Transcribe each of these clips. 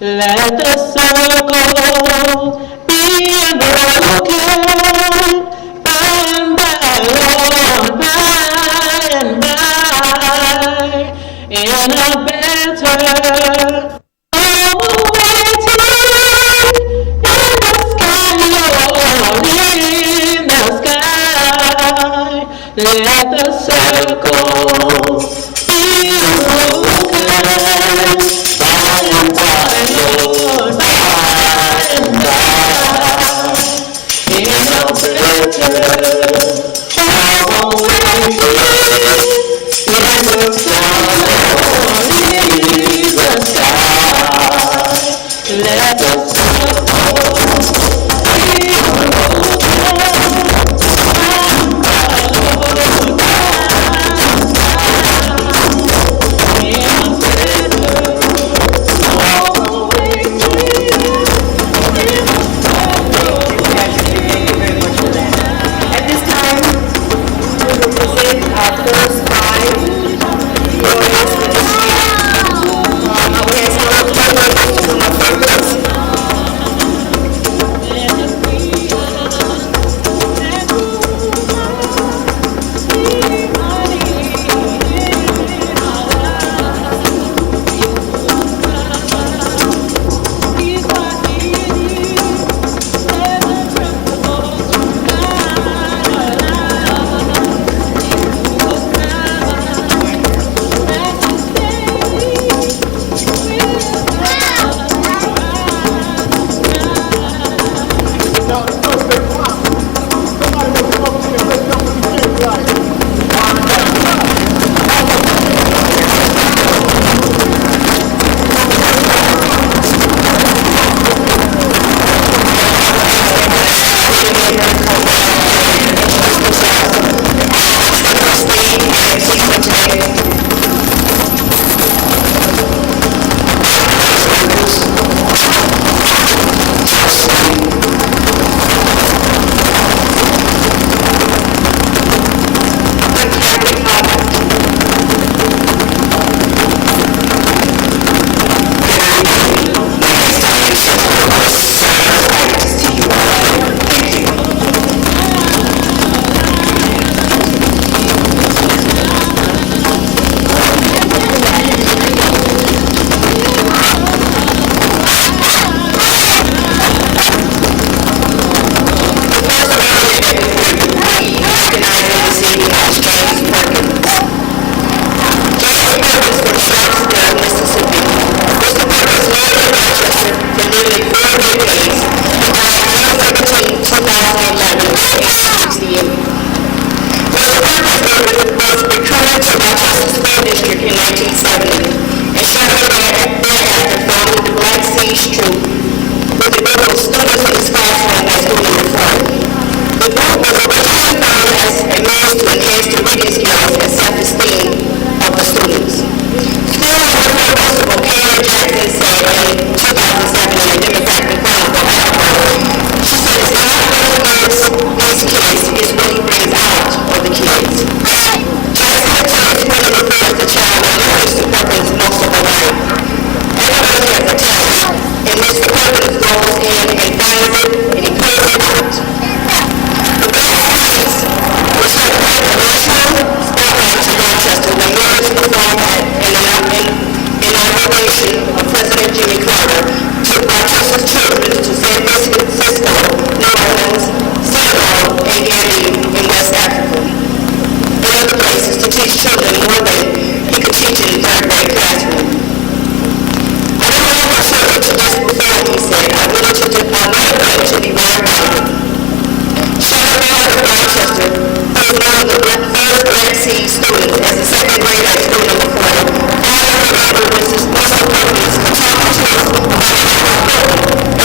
Let the circle be broken by and by, Lord, by and by, in a better waiting in the sky, let the circle be broken by and by, Lord, by and by, in a better let the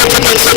education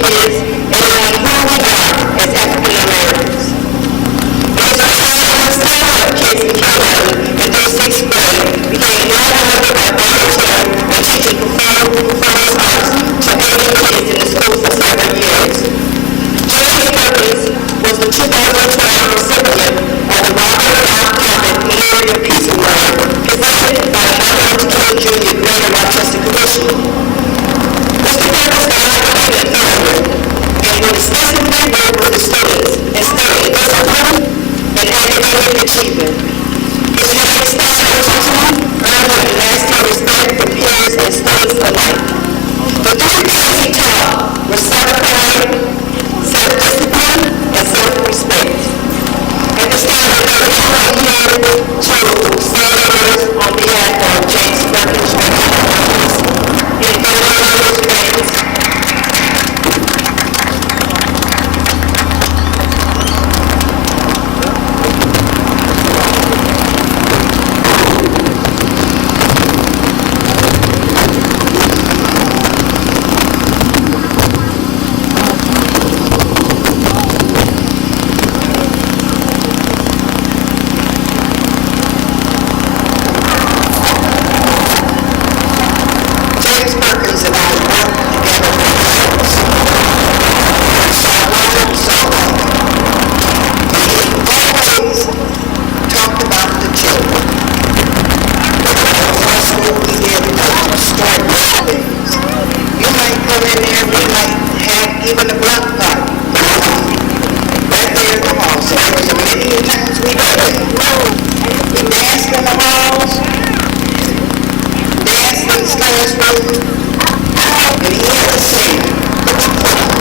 sing, put your foot up.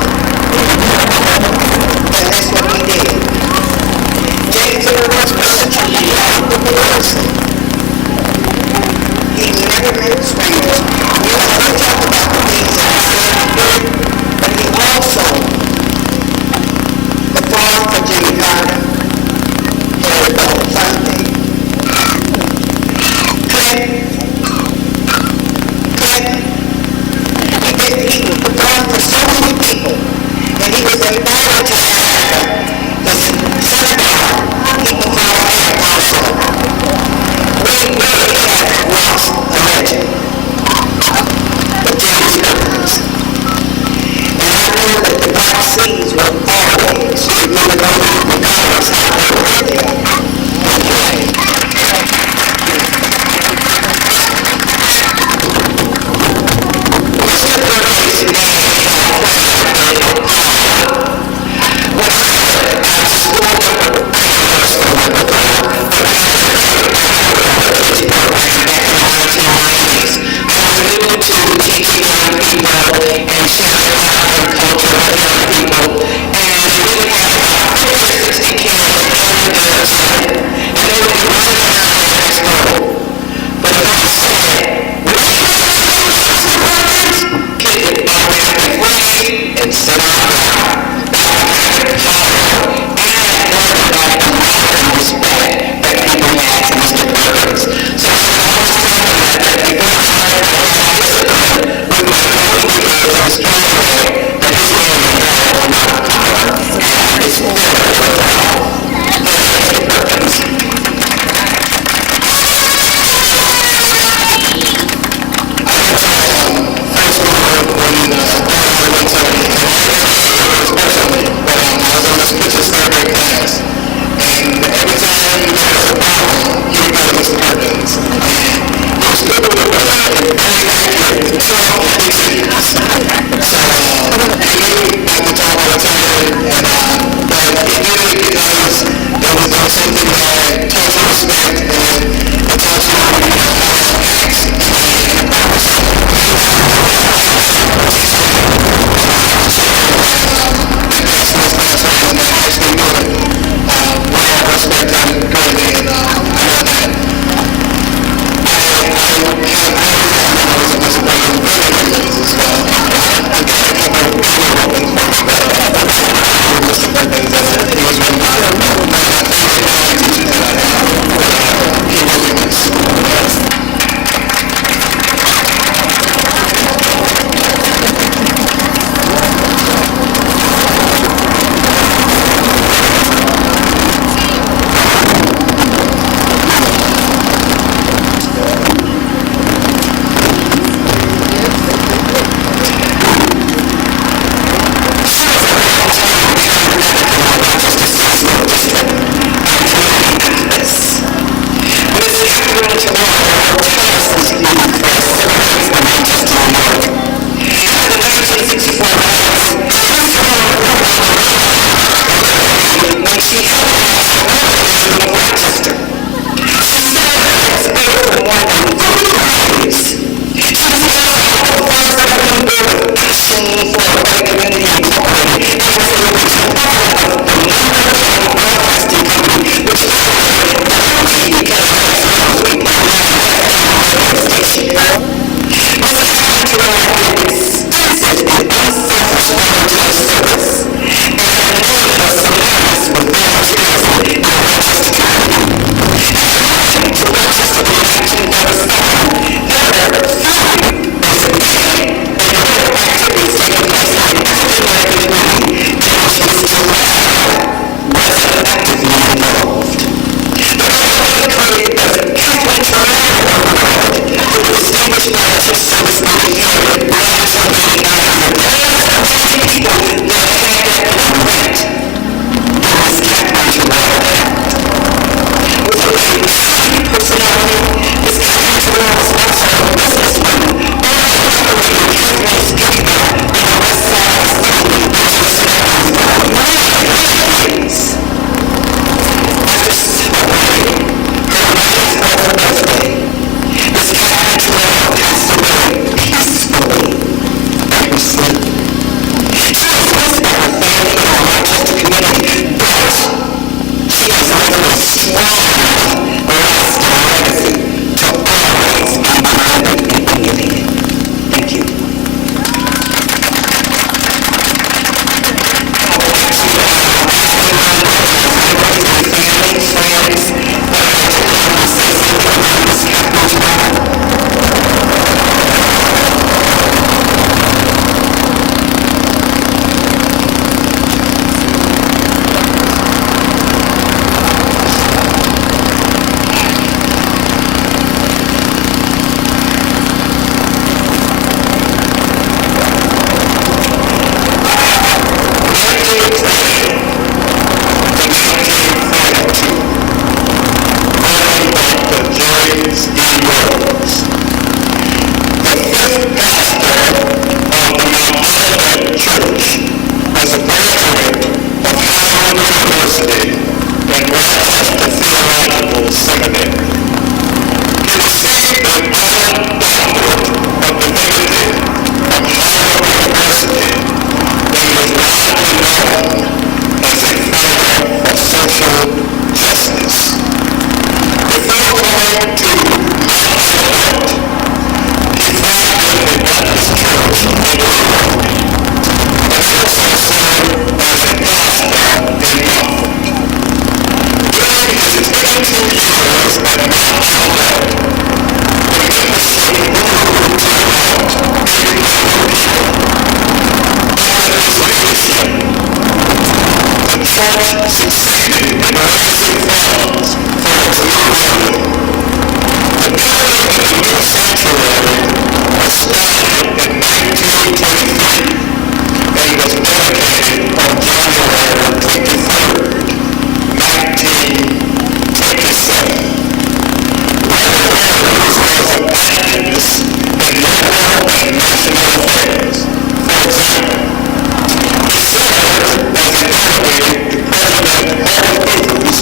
And that's what we did. James was such a lovable person. He never met strangers. We talk about the things that he said he did, but he also, the fall for Jimmy Carter, Harry Sunday, Clinton, he was the fall succeeded in raising funds for its new building. The building of the new sanctuary was started in 1923 and was dedicated on January 23rd, 1927. Later roles was a Baptist in local and national affairs. For example, he served as a delegate to President Herbert Hoover's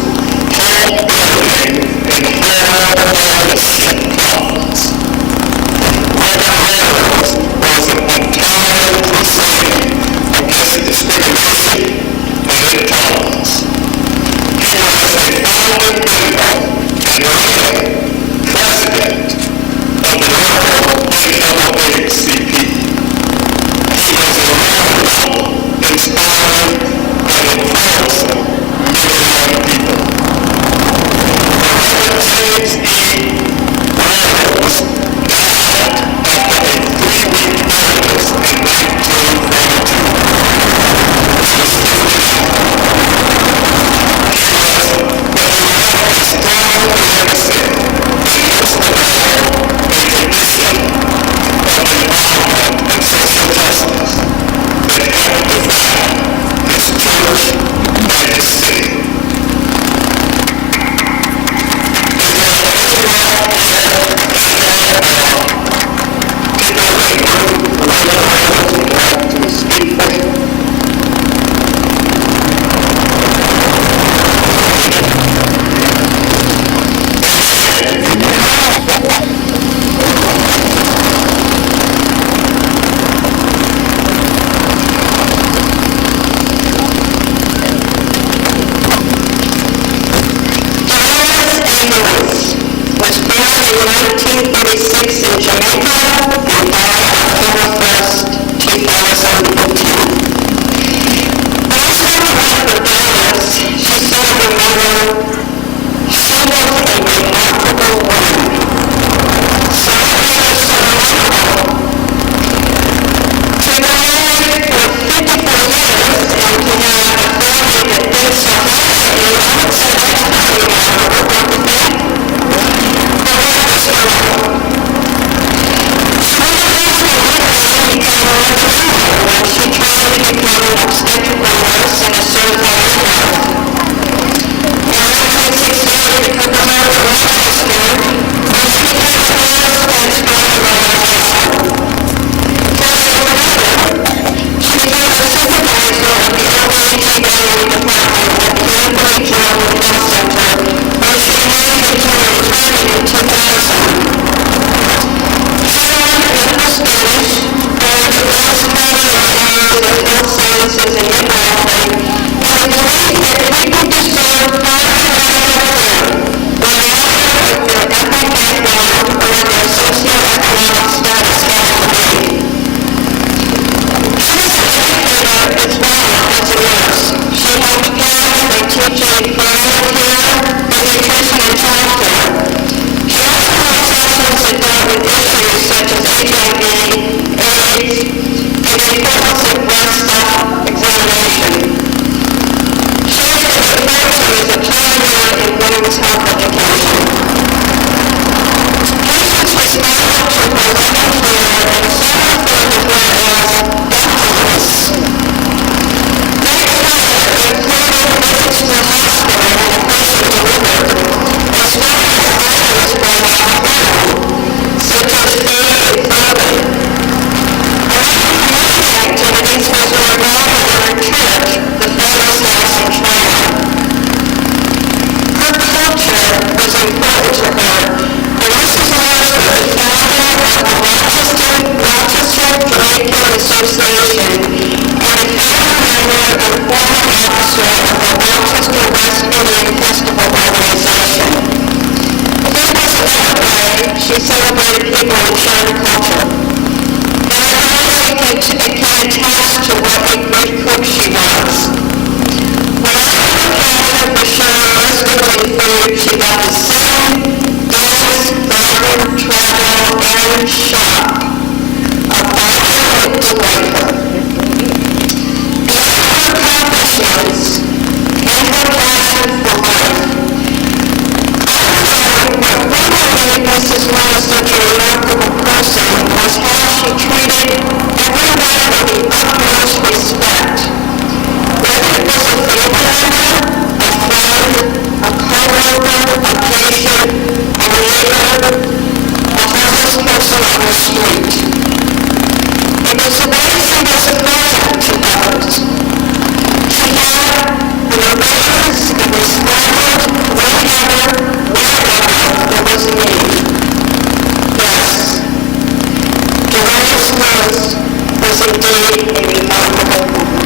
a remarkable woman.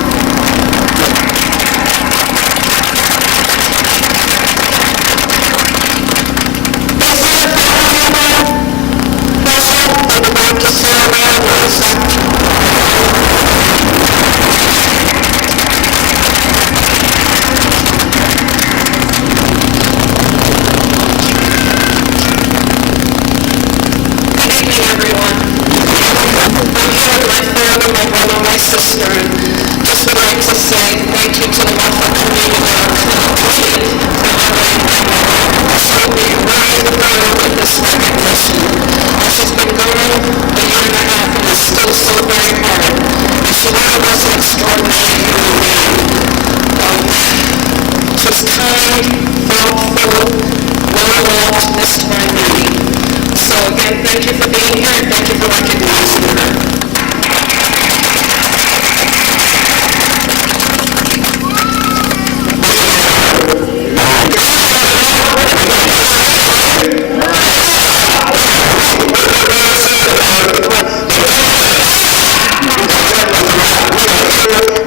Is there a family member present that would like to say a word of acceptance? Everyone. I'm here with my family, my brother, my sister, and just would like to say thank you to the Maafa community for honoring my mother. So we are very proud of this recognition. She's been going a year and a half and is still so very hard. And she really was an extraordinary human being. She's kind, thoughtful, well-loved, missed by many. So again, thank you for being here and thank you for recognizing her.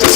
To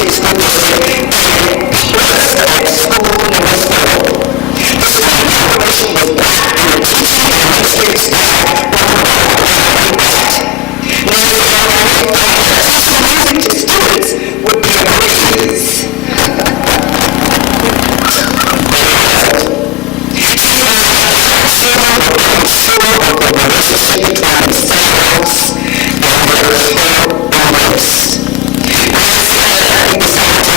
upstate school district and plus at school number 4. The school population was black and the teaching and administrative staff were all white. Nearly all teaching music to students would be a breeze. The relationship between Silas and the race. I decided to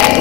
Thank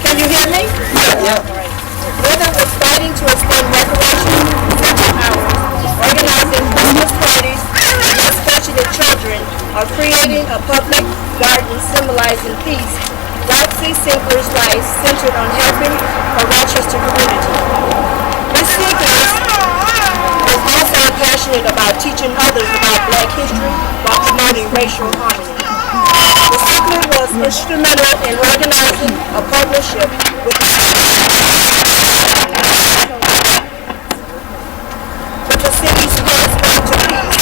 Can you hear me? Yeah. Rhythm is fighting to extend recreation center hours, organizing business parties, and especially the children are creating a public garden symbolizing peace. Roxy Sinkler's life centered on helping her Rochester community. Ms. Sinkler is also passionate about teaching others about Black history while promoting racial harmony. Ms. Sinkler was instrumental in organizing a partnership with the city's first Road to Peace,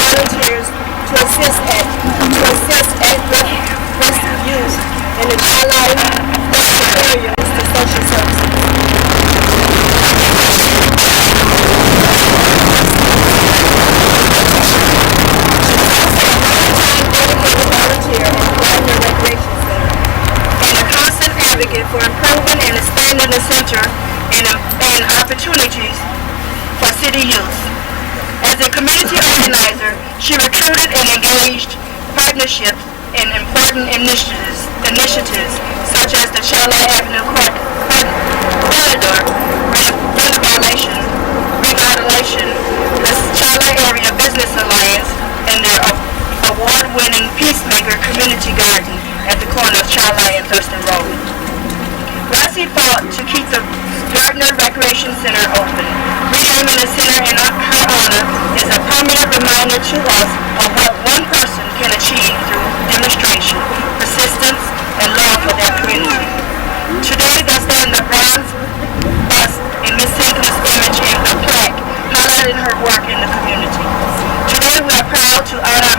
volunteers to assist at-risk youth in the child life area to social services. For improving and expanding the center and opportunities for city youth. As a community organizer, she recruited and engaged partnerships in important initiatives such as the Charlotte Avenue Corridor revitalization, the Charlotte Area Business Alliance, and their award-winning Peacemaker Community Garden at the corner of Charlotte and Thurston Road. Roxy fought to keep the Gardner Recreation Center open. Renaming the center in her honor is a permanent reminder to us of what one person can achieve through demonstration, persistence, and love for their community. Today, there stands a bronze bust in Ms. Sinkler's image and a plaque highlighting her work in the community. Today, we are proud to honor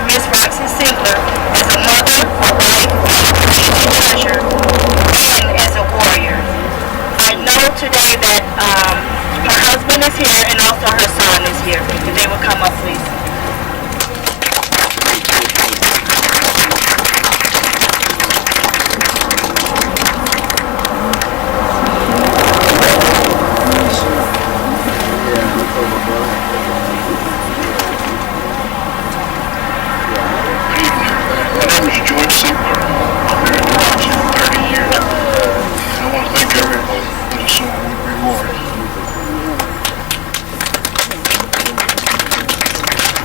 30 years. And I want to thank everybody for the reward.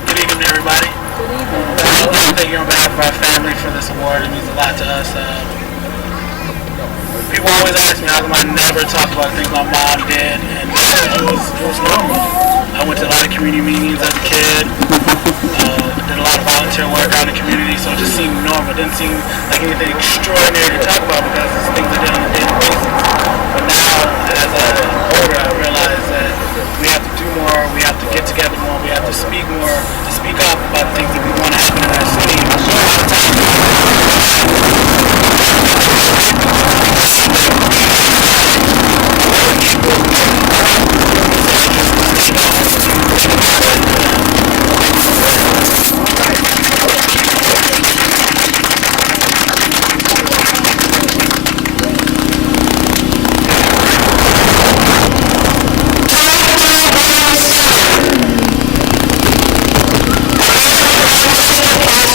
Good evening, everybody. Good evening. I'd like to thank you on behalf of our family for this award. It means a lot to us. People always ask me how come I never talk about things my mom did, and it was normal. I went to a lot of community meetings as a kid, did a lot of volunteer work out in the community, so it just seemed normal. It didn't seem like anything extraordinary to talk about because it's things I did on a daily basis. But now, as I get older, I realize that we have to do more, we have to get together more, we have to speak more, to speak up about things that we want to happen in our city. Thank you.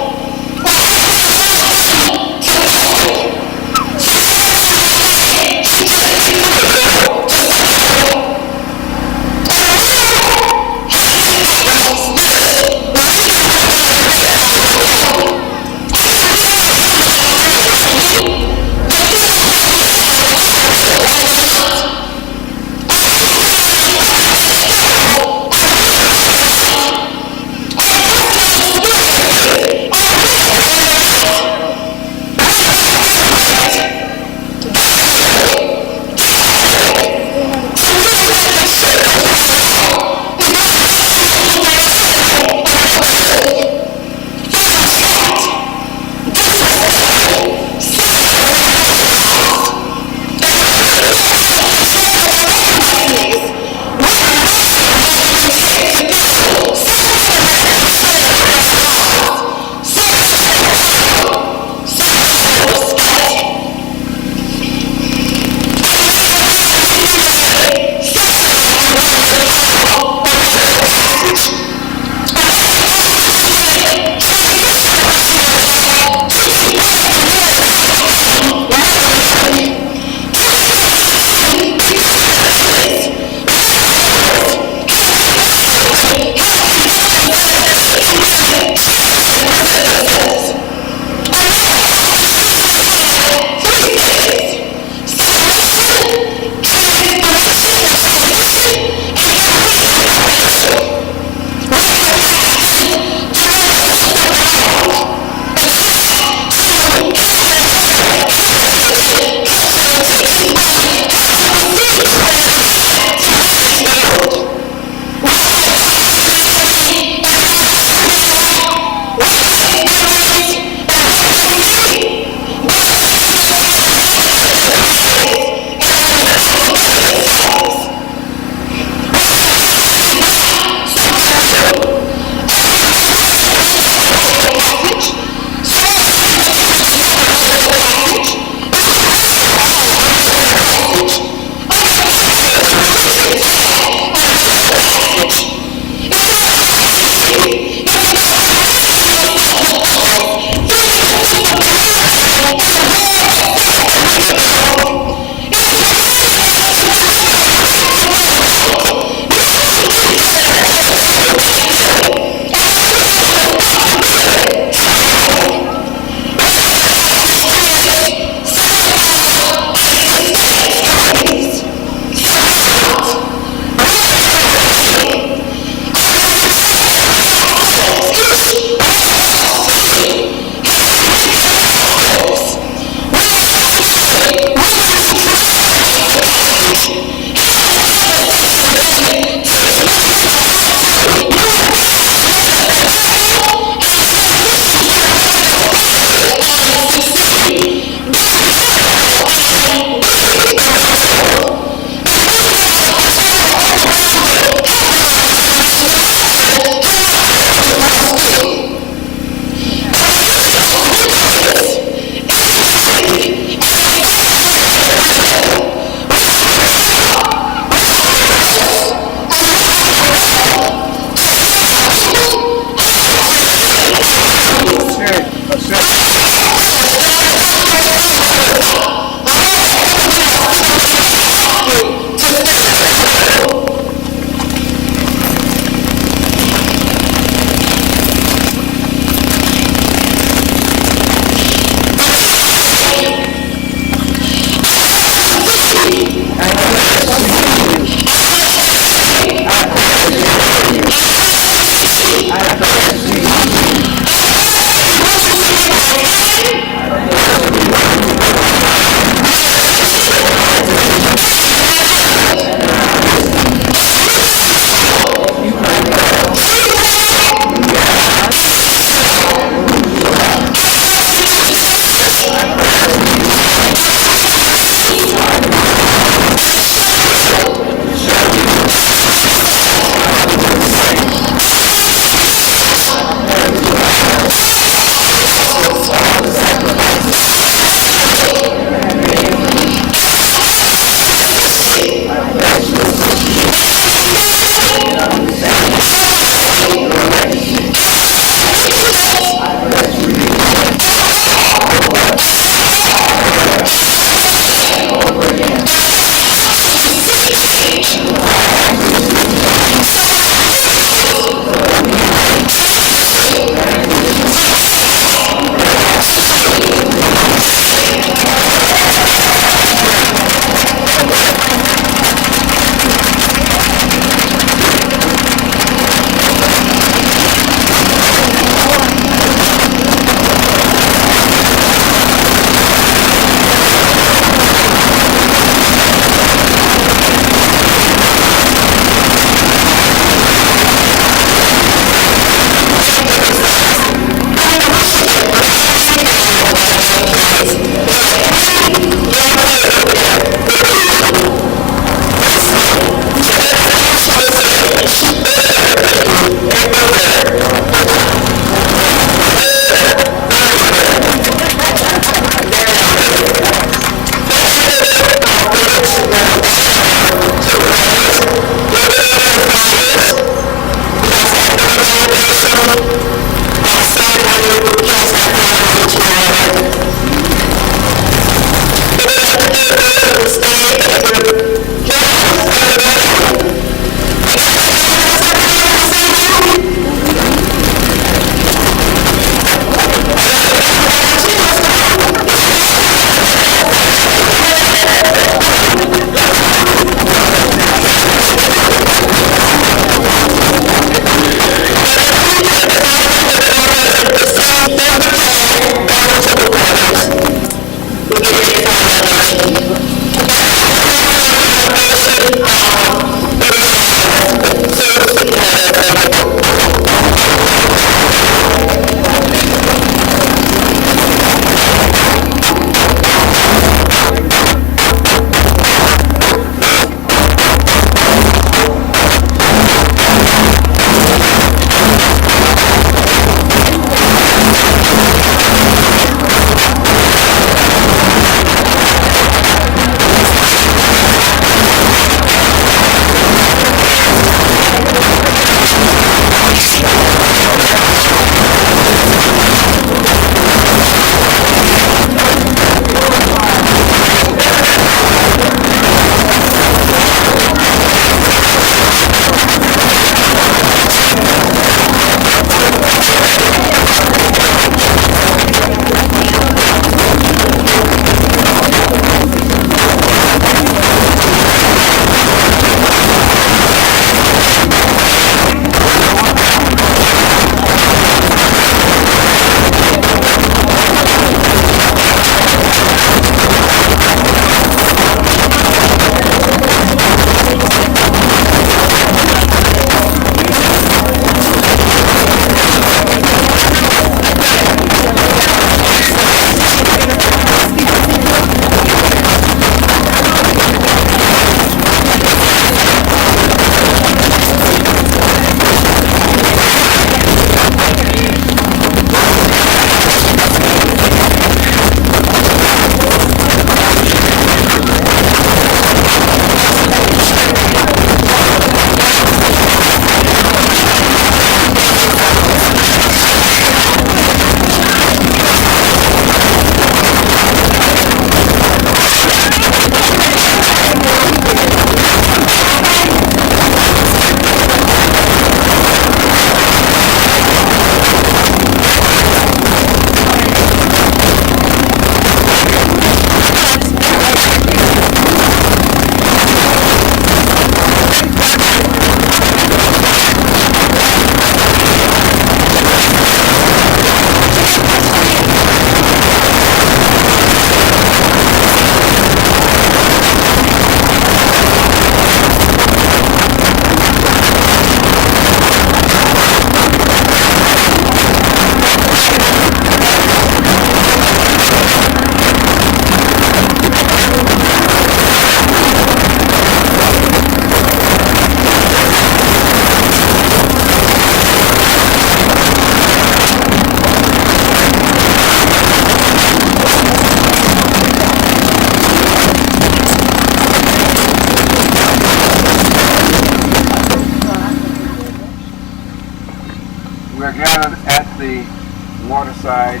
waterside.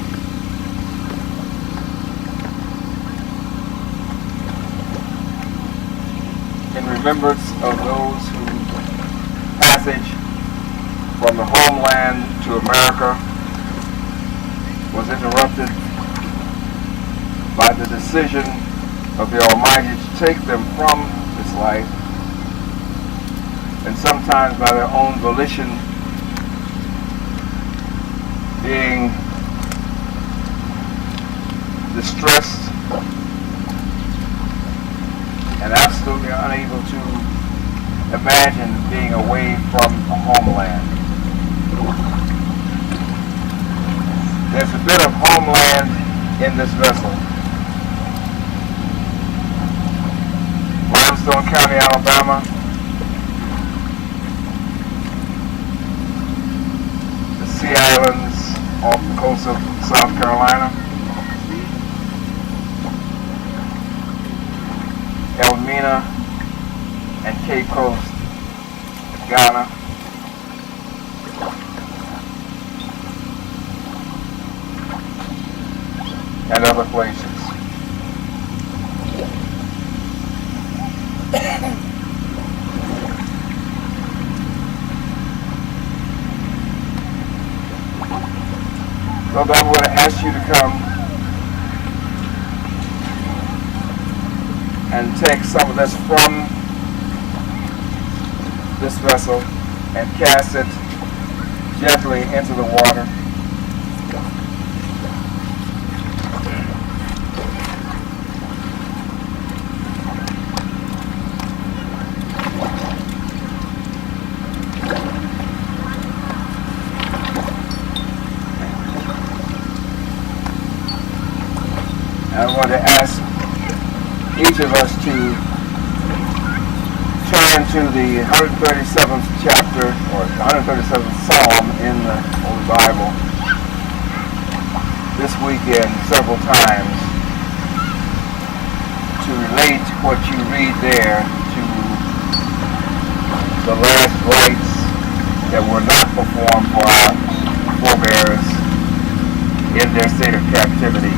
In remembrance of those whose passage from the homeland to America was interrupted by the decision of the Almighty to take them from this life, and sometimes by their own volition, being distressed and absolutely unable to imagine being away from a homeland. There's a bit of homeland in this vessel, Livingstone County, Alabama, the Sea Islands off the coast of South Carolina, Elmina and Cape Coast, Ghana, and other places. So I'm going to ask you to come and take some of this from this vessel and cast it gently into the water. I want to ask each of us to turn to the 137th chapter or 137th Psalm in the Holy Bible this weekend several times to relate what you read there to the last rites that were not performed for our forebears in their state of captivity.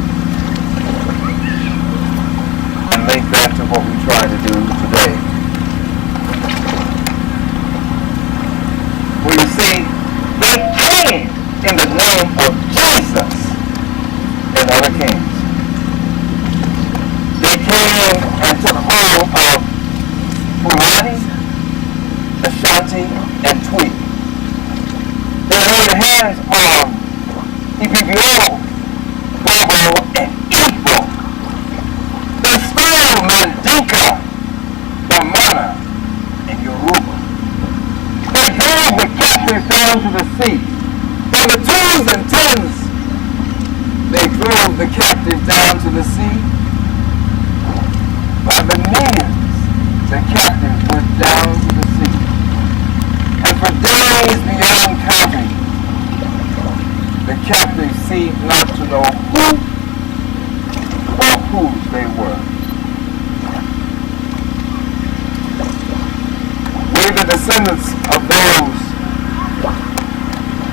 And link that to what we try to do today. Well, you see, they came in the name of Jesus and other kings. They came and took hold of Fulani, Ashanti, and Tweed. They laid hands on Ibibio, Bobo, and Igbo. Mandinka, Bamana, and Yoruba. They drove the captives down to the sea. From the twos and tens, they drove the captives down to the sea. By the millions, the captives went down to the sea. And for days beyond counting, the captives seemed not to know who or whose they were. The descendants of those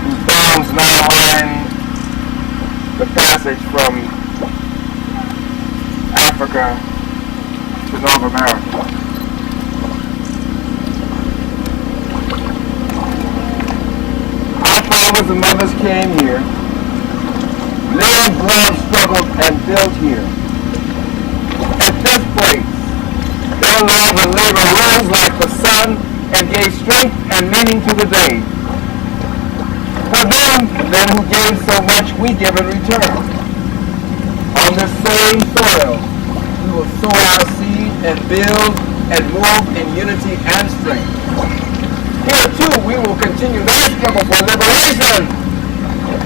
whose bones now line the passage from Africa to North America. Our fathers and mothers came here, lived, loved, struggled, and built here. At this place, their love and labor rose like the sun and gave strength and meaning to the day. For them, then, who gave so much, we give in return. On this same soil, we will sow our seed and build and move in unity and strength. Here, too, we will continue that struggle for liberation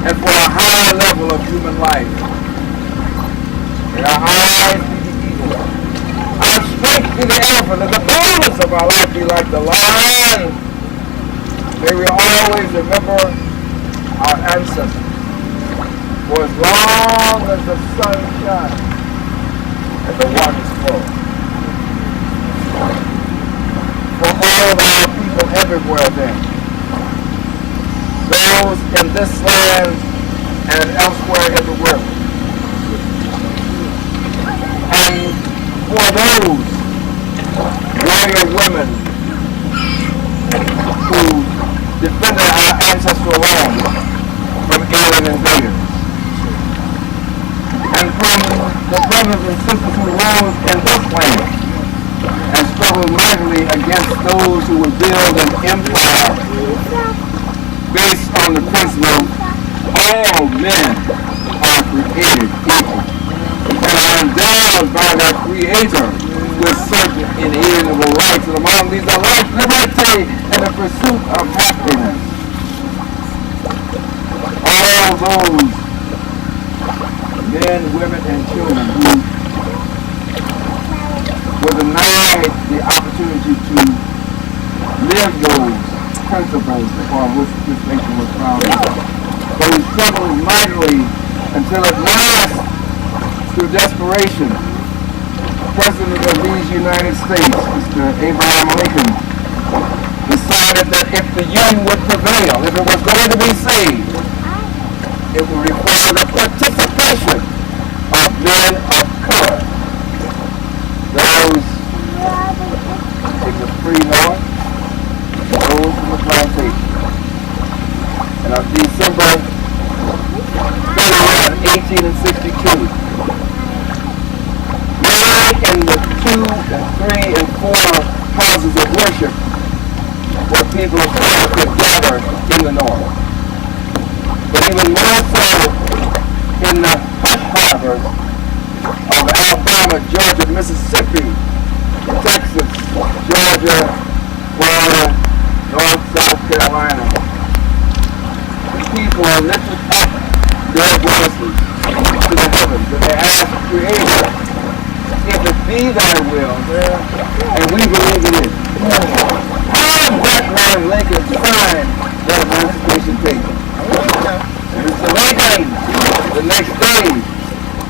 and for a higher level of human life. May our eyes be the eagle, our strength be the elephant, and the boldness of our life be like the lion. May we always remember our ancestors. For as long as the sun shines and the waters flow. For all of our people everywhere then, those in this land and elsewhere in the world. And for those warrior women who defended our ancestral land from alien invaders. And from the brothers and sisters who rose in this land and struggled mightily against those who would build an empire based on the principle all men are created equal and are endowed by their Creator with certain inalienable rights, and among these are life, liberty, and the pursuit of happiness. All those men, women, and children who were the 9 provide the opportunity to live those principles upon which this nation was founded. So we struggled mightily until at last, through desperation, the President of these United States, Mr. Abraham Lincoln, decided that if the Union would prevail, if it was going to be saved, it would require the participation of men of color. Those in the free north, those in the plantation. And on December 31, 1862, many in the 2 and 3 and 4 houses of worship where people of color could gather in the north. But even more so in the hush harbors of Alabama, Georgia, Mississippi, Texas, Georgia, Florida, North, South Carolina. The people lifted up their voices to the heavens and they asked the Creator, if it be thy will, and we believe it is, how black man Lincoln signed that emancipation paper. And Mr. Lincoln, the next day,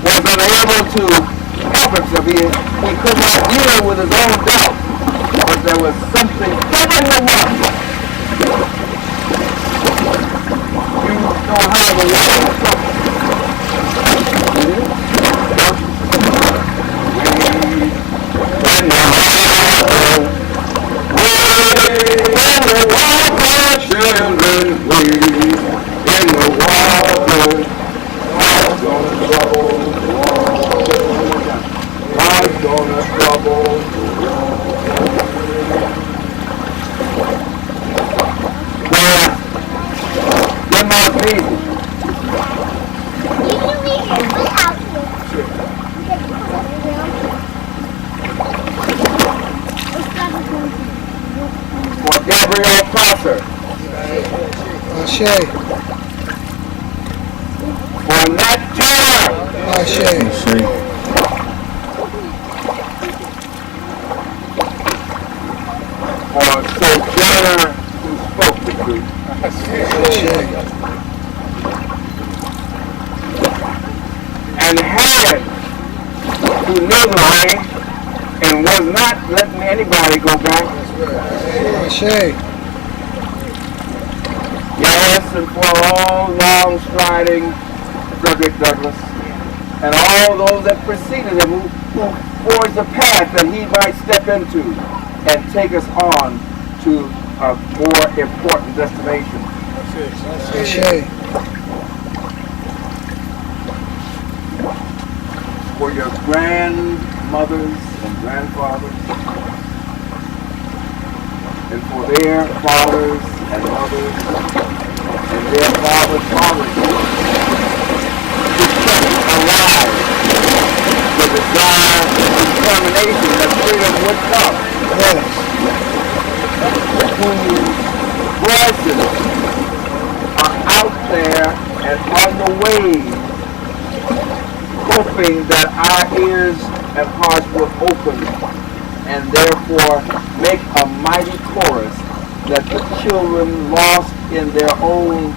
was unable to help himself. He could not deal with his own doubt, but there was something coming along. You know how the world comes. For that time, for Sojourner who spoke the truth, and Herod who knew the way and was not letting anybody go back. Yes, and for all long-striding Frederick Douglass and all those that preceded him who forged a path that he might step into and take us on to a more important destination. For your grandmothers and grandfathers, and for their fathers and mothers, and their fathers' fathers, to keep alive the desire and determination that freedom would come. Whose voices are out there and on the way, hoping that our ears and hearts will open and therefore make a mighty chorus that the children lost in their own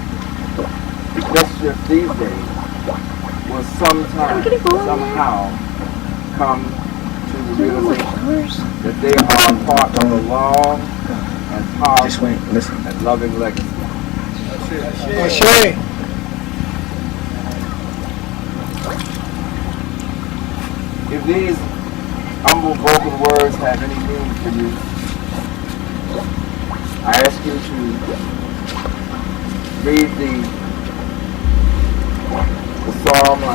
mischief these days will somehow come to the realization that they are part of a long and powerful and loving legacy. If these humble broken words have any meaning for you, I ask you to read the psalm I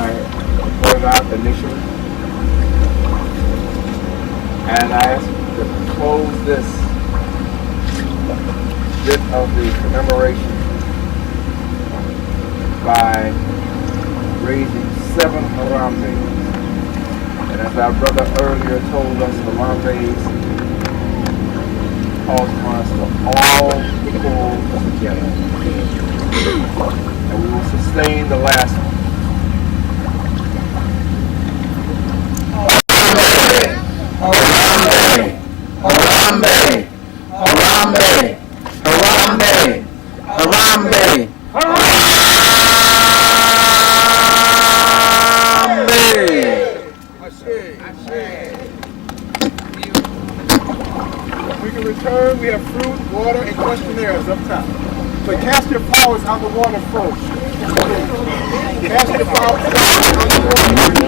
pointed out initially, and I ask you to close this bit of the commemoration by raising 7 Harambe's. And as our brother earlier told us, Harambe's calls for us to all pull together. And we will sustain the last one. Harambe! in return, we have fruit, water, and questionnaires up top. So cast your flowers on the water first. Cast your flowers on the water.